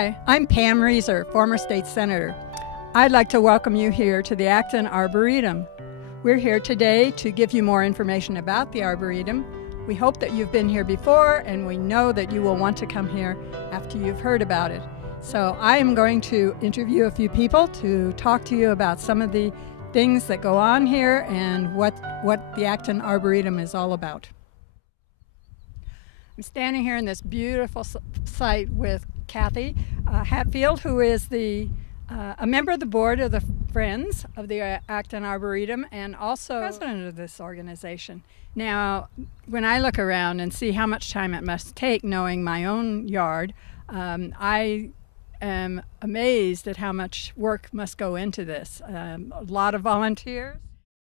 Hi, I'm Pam Reeser, former state senator. I'd like to welcome you here to the Acton Arboretum. We're here today to give you more information about the Arboretum. We hope that you've been here before, and we know that you will want to come here after you've heard about it. So I am going to interview a few people to talk to you about some of the things that go on here and what the Acton Arboretum is all about. I'm standing here in this beautiful site with Kathy Hatfield, who is a member of the board of the Friends of the Acton Arboretum and also president of this organization. Now, when I look around and see how much time it must take knowing my own yard, I am amazed at how much work must go into this. A lot of volunteers.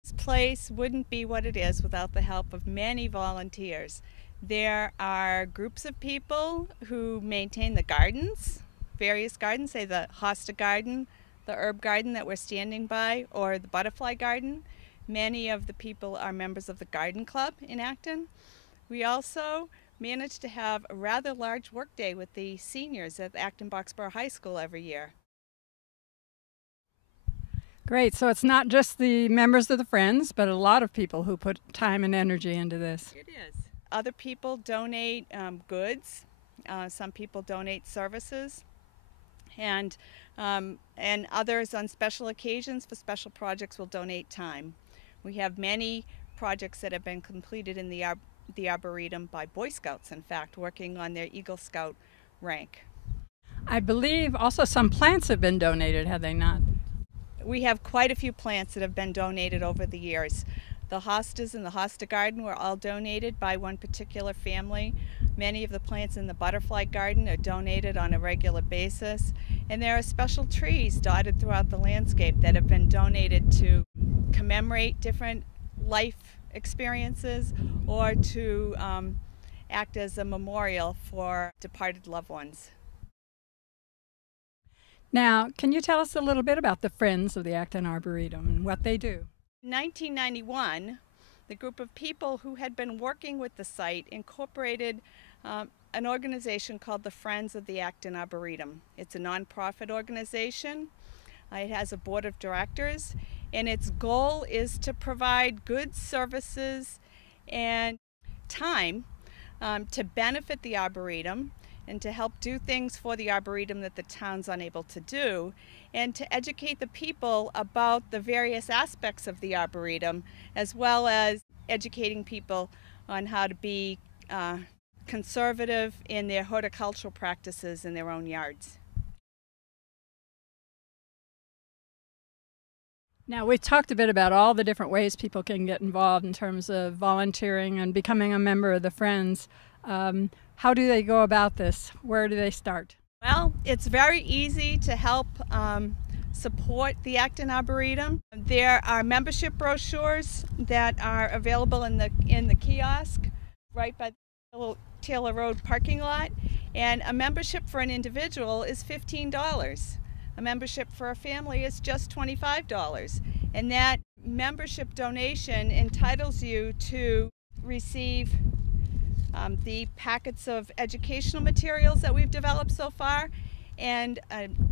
This place wouldn't be what it is without the help of many volunteers. There are groups of people who maintain the gardens, various gardens, say the hosta garden, the herb garden that we're standing by, or the butterfly garden. Many of the people are members of the garden club in Acton. We also manage to have a rather large work day with the seniors at Acton-Boxborough High School every year. Great, so it's not just the members of the Friends, but a lot of people who put time and energy into this. It is. Other people donate goods. Some people donate services. And others on special occasions for special projects will donate time. We have many projects that have been completed in the Arboretum by Boy Scouts, in fact, working on their Eagle Scout rank. I believe also some plants have been donated, have they not? We have quite a few plants that have been donated over the years. The hostas in the hosta garden were all donated by one particular family. Many of the plants in the butterfly garden are donated on a regular basis. And there are special trees dotted throughout the landscape that have been donated to commemorate different life experiences or to act as a memorial for departed loved ones. Now, can you tell us a little bit about the Friends of the Acton Arboretum and what they do? In 1991, the group of people who had been working with the site incorporated an organization called the Friends of the Acton Arboretum. It's a nonprofit organization. It has a board of directors, and its goal is to provide goods, services, and time to benefit the Arboretum and to help do things for the Arboretum that the town's unable to do, and to educate the people about the various aspects of the Arboretum, as well as educating people on how to be conservative in their horticultural practices in their own yards. Now, we've talked a bit about all the different ways people can get involved in terms of volunteering and becoming a member of the Friends. How do they go about this? Where do they start? Well, it's very easy to help support the Acton Arboretum. There are membership brochures that are available in the kiosk right by the Taylor Road parking lot, and a membership for an individual is $15. A membership for a family is just $25, and that membership donation entitles you to receive the packets of educational materials that we've developed so far, and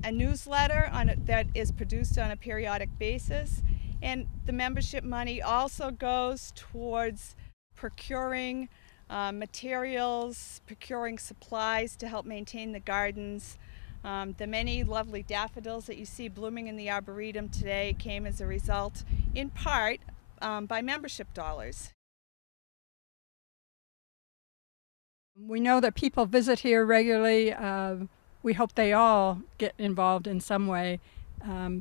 a newsletter that is produced on a periodic basis. And the membership money also goes towards procuring materials, procuring supplies to help maintain the gardens. The many lovely daffodils that you see blooming in the Arboretum today came as a result, in part, by membership dollars. We know that people visit here regularly. We hope they all get involved in some way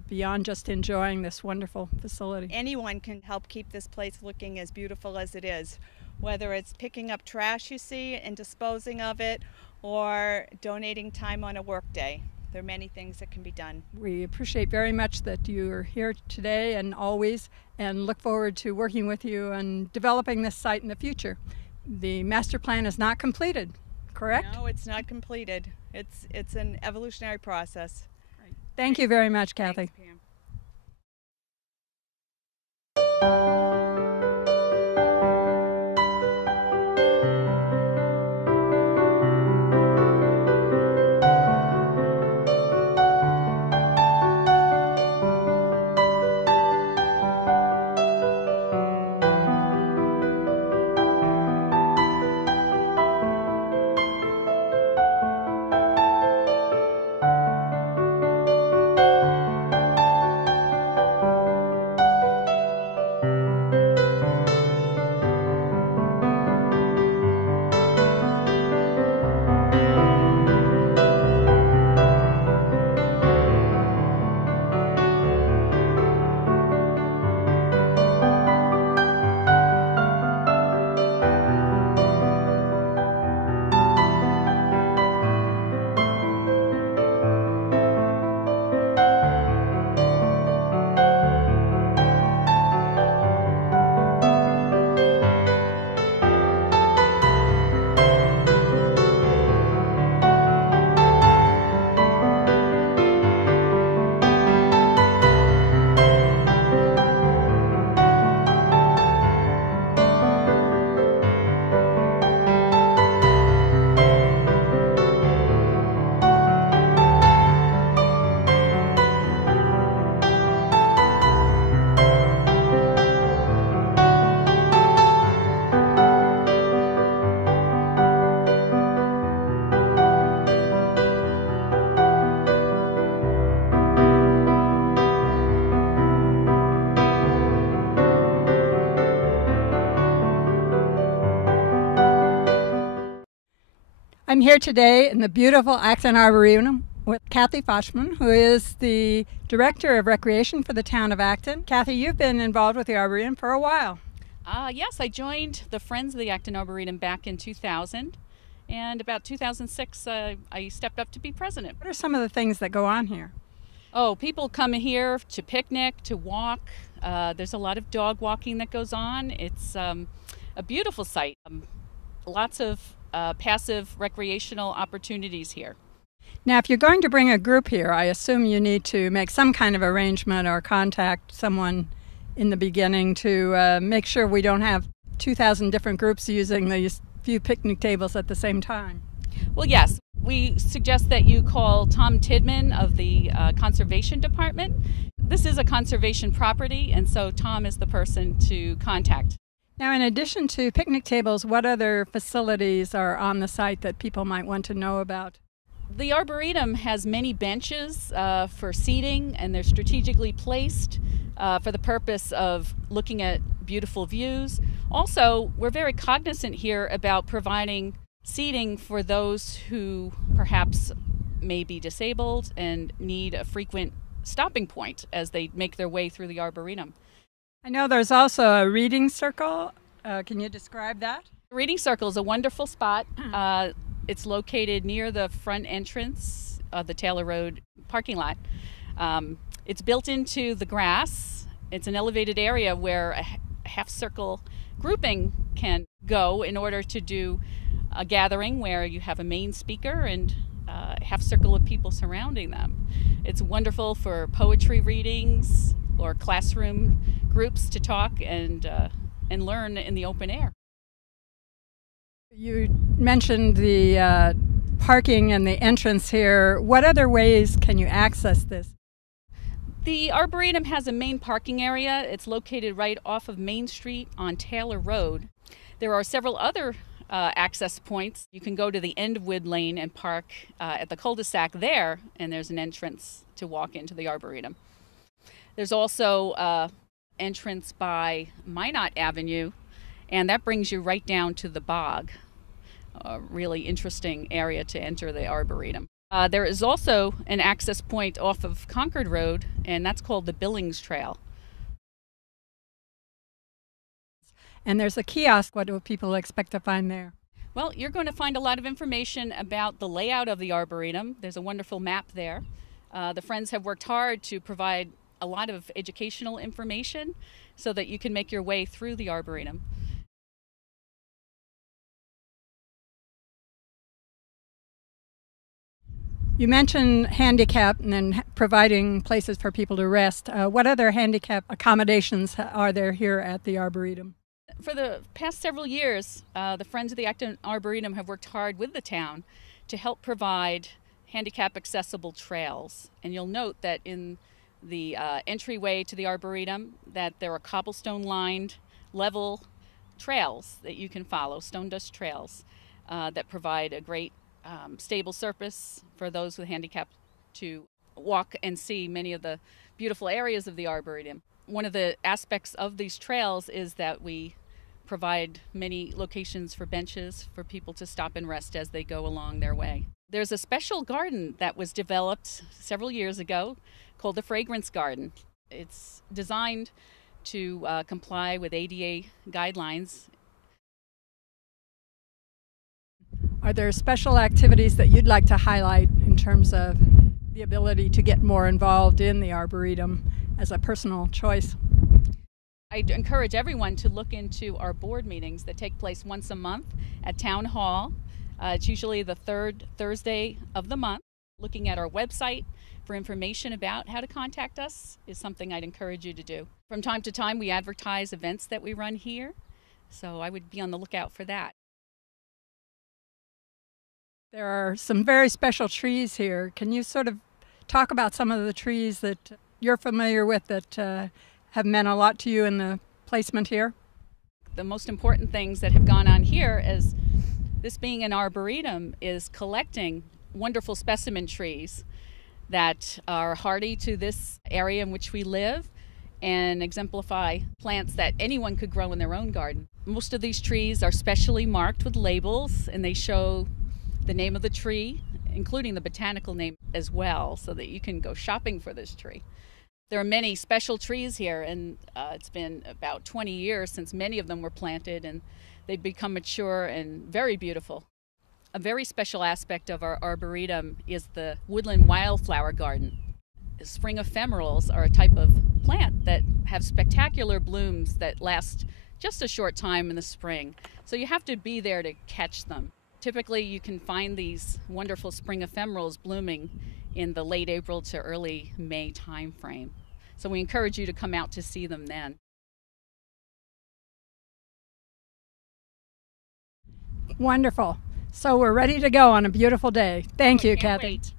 beyond just enjoying this wonderful facility. Anyone can help keep this place looking as beautiful as it is, whether it's picking up trash you see and disposing of it, or donating time on a work day. There are many things that can be done. We appreciate very much that you are here today and always, and look forward to working with you and developing this site in the future. The master plan is not completed, correct? No, it's not completed. It's an evolutionary process. Right. Thank you very much, Kathy. Thanks, Pam. I'm here today in the beautiful Acton Arboretum with Kathy Foshman, who is the Director of Recreation for the town of Acton. Kathy, you've been involved with the Arboretum for a while. Yes, I joined the Friends of the Acton Arboretum back in 2000, and about 2006 I stepped up to be president. What are some of the things that go on here? Oh, people come here to picnic, to walk. There's a lot of dog walking that goes on. It's a beautiful site. Lots of passive recreational opportunities here. Now, if you're going to bring a group here, I assume you need to make some kind of arrangement or contact someone in the beginning to make sure we don't have 2,000 different groups using these few picnic tables at the same time. Well, yes. We suggest that you call Tom Tidman of the Conservation Department. This is a conservation property, and so Tom is the person to contact. Now, in addition to picnic tables, what other facilities are on the site that people might want to know about? The Arboretum has many benches for seating, and they're strategically placed for the purpose of looking at beautiful views. Also, we're very cognizant here about providing seating for those who perhaps may be disabled and need a frequent stopping point as they make their way through the Arboretum. I know there's also a reading circle. Can you describe that? The reading circle is a wonderful spot. It's located near the front entrance of the Taylor Road parking lot. It's built into the grass. It's an elevated area where a half circle grouping can go in order to do a gathering where you have a main speaker and a half circle of people surrounding them. It's wonderful for poetry readings or classroom groups to talk and learn in the open air. You mentioned the parking and the entrance here. What other ways can you access this? The Arboretum has a main parking area. It's located right off of Main Street on Taylor Road. There are several other access points. You can go to the end of Wood Lane and park at the cul-de-sac there, and there's an entrance to walk into the Arboretum. There's also entrance by Minot Avenue, and that brings you right down to the bog. A really interesting area to enter the Arboretum. There is also an access point off of Concord Road, and that's called the Billings Trail. And there's a kiosk. What do people expect to find there? Well, you're going to find a lot of information about the layout of the Arboretum. There's a wonderful map there. The Friends have worked hard to provide a lot of educational information so that you can make your way through the Arboretum. You mentioned handicap and then providing places for people to rest. What other handicap accommodations are there here at the Arboretum? For the past several years, the Friends of the Acton Arboretum have worked hard with the town to help provide handicap-accessible trails. And you'll note that in the entryway to the Arboretum that there are cobblestone-lined level trails that you can follow, stone dust trails, that provide a great stable surface for those with handicap to walk and see many of the beautiful areas of the Arboretum. One of the aspects of these trails is that we provide many locations for benches for people to stop and rest as they go along their way. There's a special garden that was developed several years ago called the Fragrance Garden. It's designed to comply with ADA guidelines. Are there special activities that you'd like to highlight in terms of the ability to get more involved in the Arboretum as a personal choice? I'd encourage everyone to look into our board meetings that take place once a month at Town Hall. It's usually the third Thursday of the month. Looking at our website for information about how to contact us is something I'd encourage you to do. From time to time, we advertise events that we run here, so I would be on the lookout for that. There are some very special trees here. Can you sort of talk about some of the trees that you're familiar with that have meant a lot to you in the placement here? The most important things that have gone on here, as this being an arboretum, is collecting wonderful specimen trees that are hardy to this area in which we live and exemplify plants that anyone could grow in their own garden. Most of these trees are specially marked with labels, and they show the name of the tree, including the botanical name as well, so that you can go shopping for this tree. There are many special trees here, and it's been about 20 years since many of them were planted, and they've become mature and very beautiful. A very special aspect of our arboretum is the woodland wildflower garden. Spring ephemerals are a type of plant that have spectacular blooms that last just a short time in the spring, so you have to be there to catch them. Typically you can find these wonderful spring ephemerals blooming in the late April to early May time frame. So we encourage you to come out to see them then. Wonderful. So we're ready to go on a beautiful day. Thank you, Can't Kathy. wait.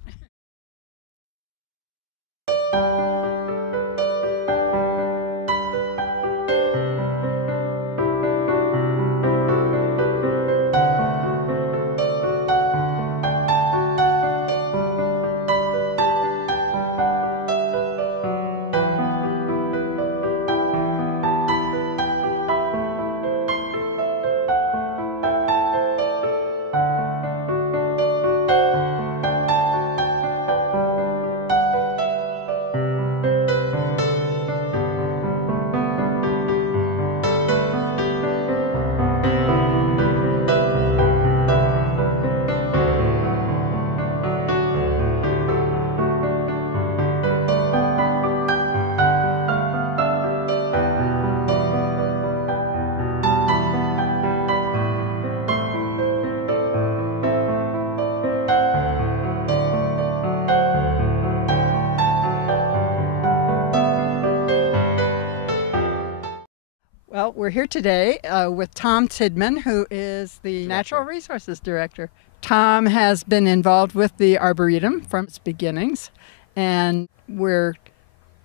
Well, we're here today with Tom Tidman, who is the Natural Resources Director. Tom has been involved with the Arboretum from its beginnings, and we're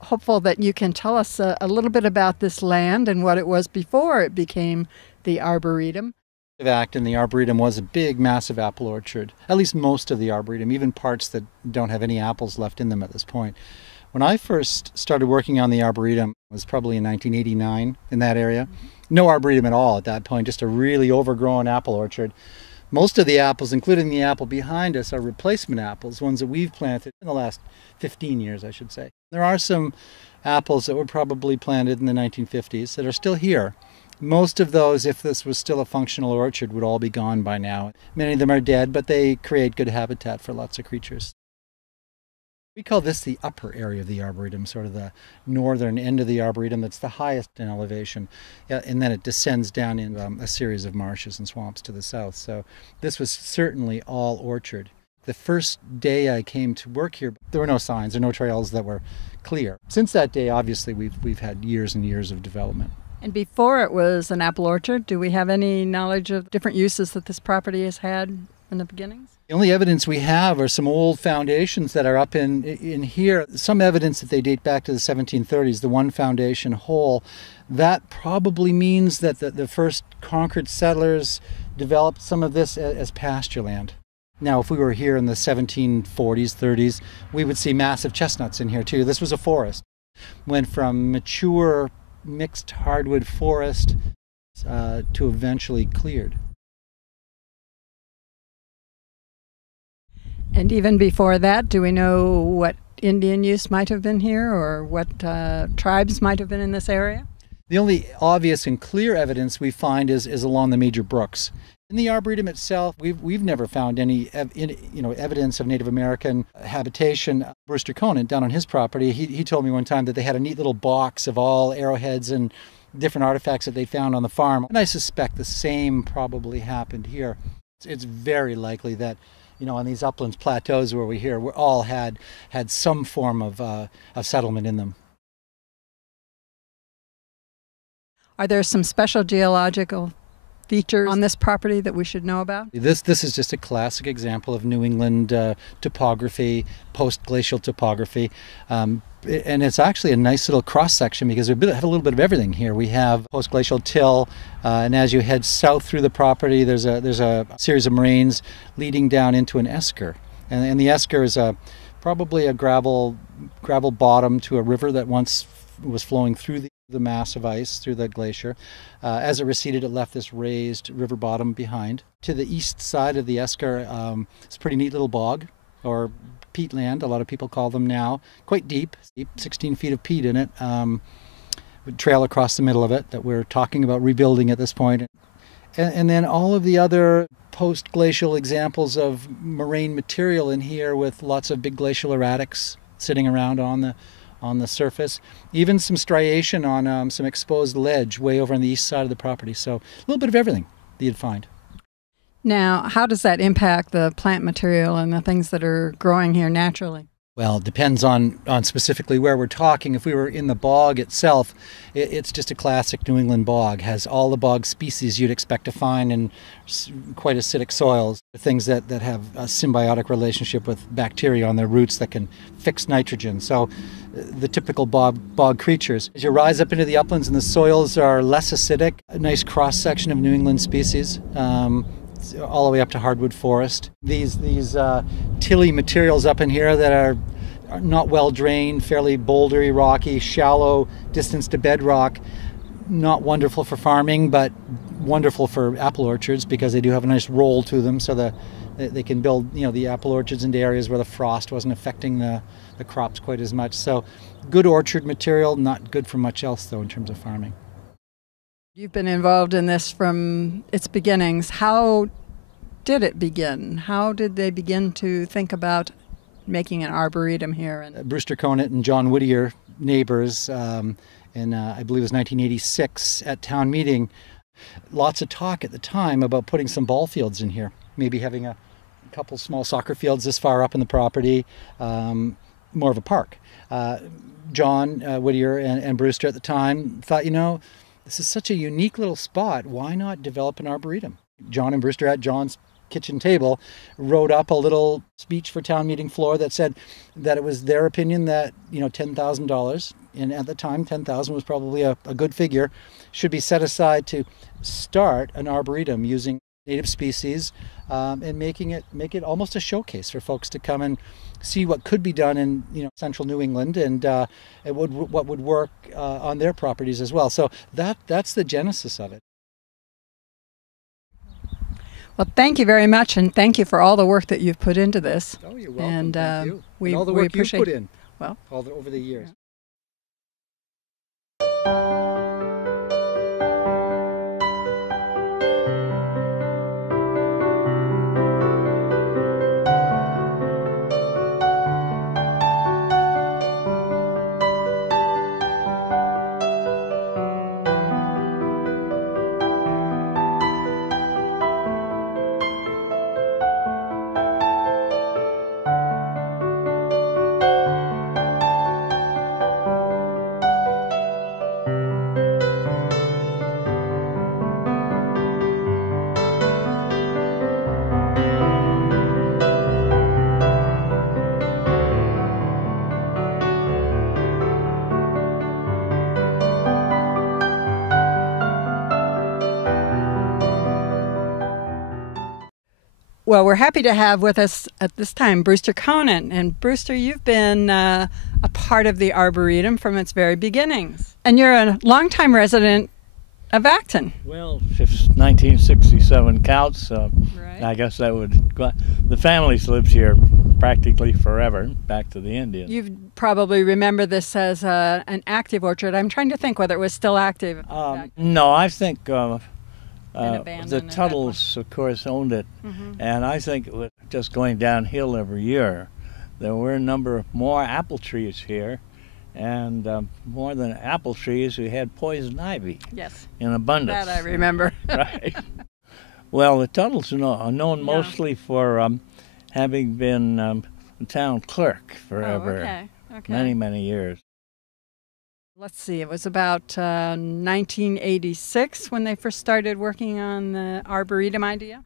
hopeful that you can tell us a little bit about this land and what it was before it became the Arboretum. Acton, the Arboretum was a big, massive apple orchard, at least most of the Arboretum, even parts that don't have any apples left in them at this point. When I first started working on the Arboretum, it was probably in 1989 in that area. No Arboretum at all at that point, just a really overgrown apple orchard. Most of the apples, including the apple behind us, are replacement apples, ones that we've planted in the last 15 years, I should say. There are some apples that were probably planted in the 1950s that are still here. Most of those, if this was still a functional orchard, would all be gone by now. Many of them are dead, but they create good habitat for lots of creatures. We call this the upper area of the Arboretum, sort of the northern end of the Arboretum that's the highest in elevation. And then it descends down in a series of marshes and swamps to the south. So this was certainly all orchard. The first day I came to work here, there were no signs or no trails that were clear. Since that day, obviously, we've had years and years of development. And before it was an apple orchard, do we have any knowledge of different uses that this property has had in the beginnings? The only evidence we have are some old foundations that are up in here. Some evidence that they date back to the 1730s, the one foundation hole. That probably means that the first Concord settlers developed some of this as pasture land. Now, if we were here in the 1740s, 30s, we would see massive chestnuts in here too. This was a forest. Went from mature mixed hardwood forest to eventually cleared. And even before that, do we know what Indian use might have been here, or what tribes might have been in this area? The only obvious and clear evidence we find is along the major brooks. In the Arboretum itself, we've never found any evidence of Native American habitation. Brewster Conant, down on his property, he told me one time that they had a neat little box of all arrowheads and different artifacts that they found on the farm. And I suspect the same probably happened here. It's very likely that on these uplands plateaus where we all had some form of settlement in them. Are there some special geological features on this property that we should know about? This is just a classic example of New England topography, post-glacial topography. And it's actually a nice little cross-section because we have a little bit of everything here. We have post-glacial till, and as you head south through the property, there's a series of moraines leading down into an esker. And the esker is probably a gravel bottom to a river that once was flowing through the the mass of ice through the glacier. As it receded, it left this raised river bottom behind. To the east side of the esker, it's a pretty neat little bog, or peatland, a lot of people call them now. Quite deep, 16 feet of peat in it. Trail across the middle of it that we're talking about rebuilding at this point. And then all of the other post-glacial examples of moraine material in here, with lots of big glacial erratics sitting around on the surface. Even some striation on some exposed ledge way over on the east side of the property. So a little bit of everything that you'd find. Now, how does that impact the plant material and the things that are growing here naturally? Well, it depends on specifically where we're talking. If we were in the bog itself, it's just a classic New England bog. Has all the bog species you'd expect to find in quite acidic soils. Things that have a symbiotic relationship with bacteria on their roots that can fix nitrogen. So the typical bog creatures. As you rise up into the uplands and the soils are less acidic, a nice cross-section of New England species. All the way up to hardwood forest. These tilly materials up in here that are not well drained, fairly bouldery, rocky, shallow distance to bedrock. Not wonderful for farming, but wonderful for apple orchards because they do have a nice roll to them, so that they can build the apple orchards into areas where the frost wasn't affecting the crops quite as much. So good orchard material, not good for much else though in terms of farming. You've been involved in this from its beginnings. How did it begin? How did they begin to think about making an arboretum here? Brewster Conant and John Whittier, neighbors, in I believe it was 1986 at town meeting. Lots of talk at the time about putting some ball fields in here, maybe having a couple small soccer fields this far up in the property, more of a park. John Whittier and Brewster at the time thought, this is such a unique little spot. Why not develop an arboretum? John and Brewster at John's kitchen table wrote up a little speech for town meeting floor that said that it was their opinion that $10,000, and at the time $10,000 was probably a good figure, should be set aside to start an arboretum using native species and make it almost a showcase for folks to come and see what could be done in central New England and what would work on their properties as well. So that's the genesis of it. Well, thank you very much, and thank you for all the work that you've put into this. Oh, you're welcome. And thank you. we and all the work appreciate you put in over the years. Well, we're happy to have with us at this time Brewster Conant. And Brewster, you've been a part of the Arboretum from its very beginnings. And you're a longtime resident of Acton. Well, if 1967 counts, Right. I guess that would... The family's lived here practically forever, back to the Indians. You probably remember this as an active orchard. I'm trying to think whether it was still active. No, I think... abandoned the at that Tuttles, of course, owned it, and I think it was just going downhill every year. There were a number of more apple trees here, and more than apple trees, we had poison ivy Yes. in abundance. That I remember. Right. Well, the Tuttles are known mostly for having been a town clerk forever, Okay. many, many years. Let's see, it was about 1986 when they first started working on the Arboretum idea.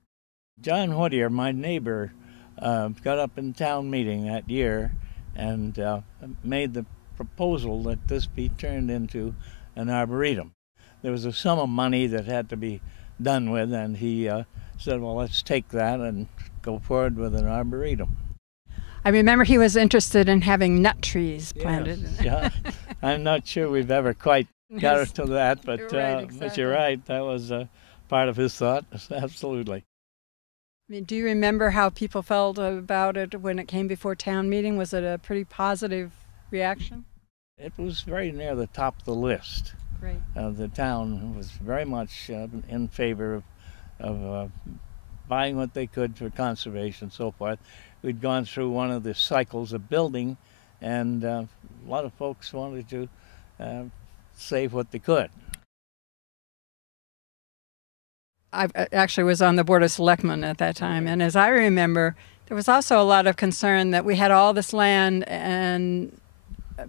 John Whittier, my neighbor, got up in town meeting that year and made the proposal that this be turned into an arboretum. There was a sum of money that had to be done with, and he said, well, let's take that and go forward with an arboretum. I remember he was interested in having nut trees planted. Yes, yeah. I'm not sure we've ever quite got her to that, but, Right, but you're right, that was part of his thought, absolutely. I mean, do you remember how people felt about it when it came before town meeting? Was it a pretty positive reaction? It was very near the top of the list. Great. The town was very much in favor of buying what they could for conservation and so forth. We'd gone through one of the cycles of building, and a lot of folks wanted to save what they could. I actually was on the Board of Selectmen at that time, and as I remember, there was also a lot of concern that we had all this land and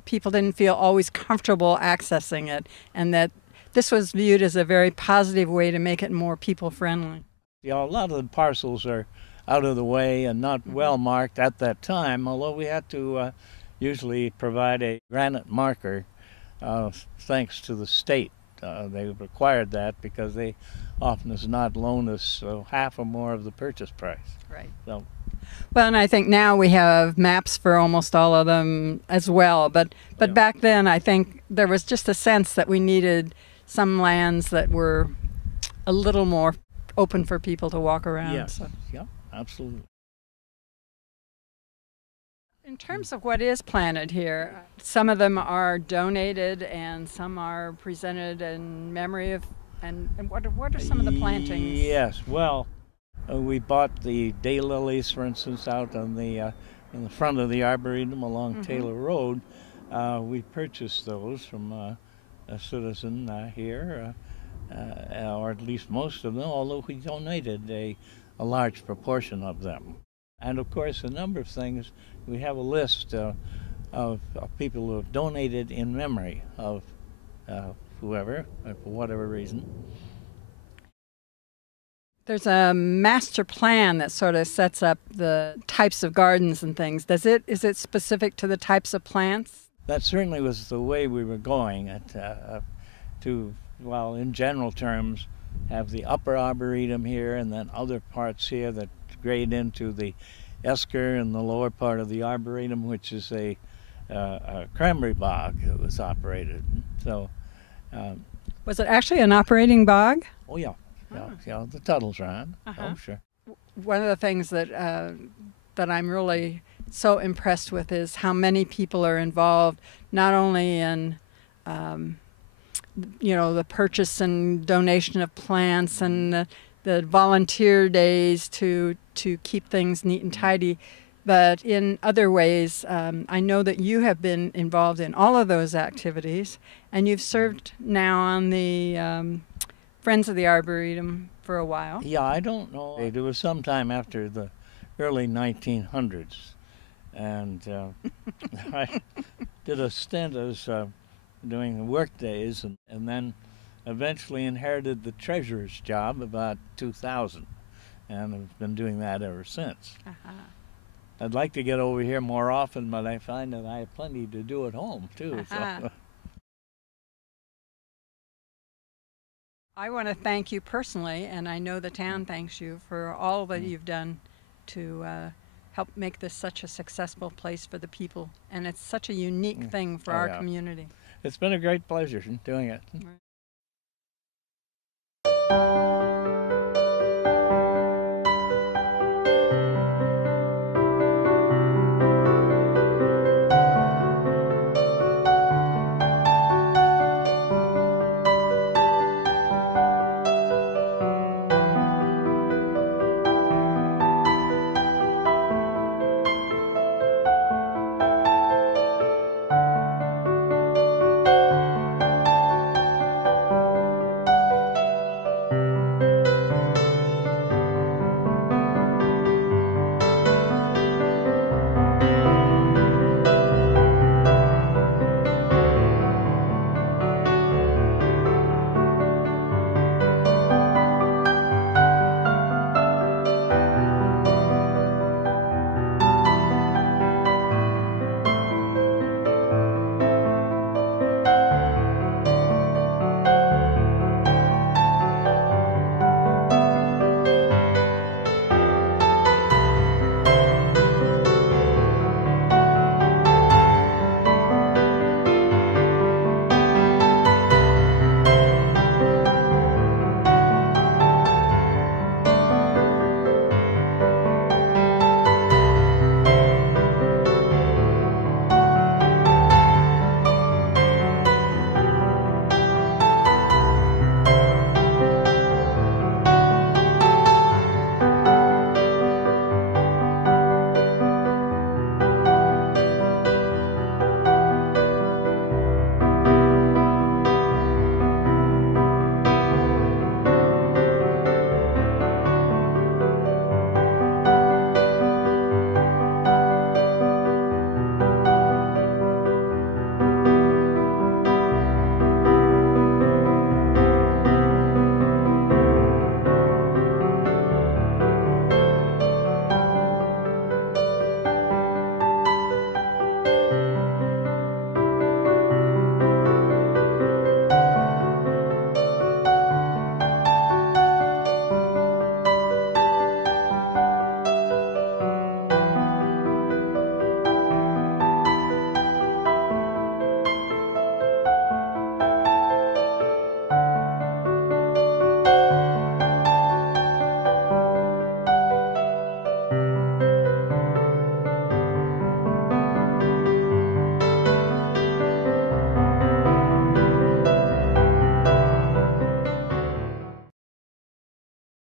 people didn't feel always comfortable accessing it, and that this was viewed as a very positive way to make it more people-friendly. A lot of the parcels are out of the way and not well marked at that time, although we had to usually provide a granite marker thanks to the state. They required that because they often as not loan us half or more of the purchase price. Right. So, well, and I think now we have maps for almost all of them as well, but yeah. back then I think there was just a sense that we needed some lands that were a little more open for people to walk around. Yes, So. yeah, absolutely. In terms of what is planted here, some of them are donated and some are presented in memory of, and what are some of the plantings? Yes, well, we bought the daylilies, for instance, out on the in the front of the Arboretum along Taylor Road. We purchased those from a citizen here, or at least most of them, although we donated a large proportion of them. And of course, a number of things. We have a list of people who have donated in memory of whoever, for whatever reason. There's a master plan that sort of sets up the types of gardens and things. Is it specific to the types of plants? That certainly was the way we were going to, well, in general terms, have the upper arboretum here and then other parts here that grade into the esker in the lower part of the arboretum, which is a cranberry bog that was operated. So, Was it actually an operating bog? oh yeah, yeah, the Tuttles ran. Oh sure. One of the things that that I'm really so impressed with is how many people are involved, not only in the purchase and donation of plants and the volunteer days to keep things neat and tidy, but in other ways. I know that you have been involved in all of those activities, and you've served now on the Friends of the Arboretum for a while. Yeah, I don't know. It was sometime after the early 1900s, and I did a stint as doing the work days, and then eventually inherited the treasurer's job about 2000, and have been doing that ever since. I'd like to get over here more often, but I find that I have plenty to do at home too. So. I want to thank you personally, and I know the town thanks you for all that you've done to help make this such a successful place for the people, and it's such a unique thing for our community. It's been a great pleasure doing it. Right.